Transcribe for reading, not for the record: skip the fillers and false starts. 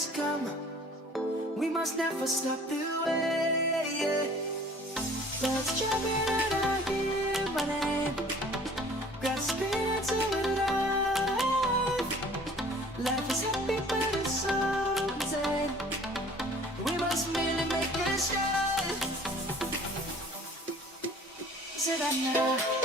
must come. We must never stop the way. Let's jump in and I hear my name, grasping into life. Life is happy but it's so insane. We must merely make a start. Say that now.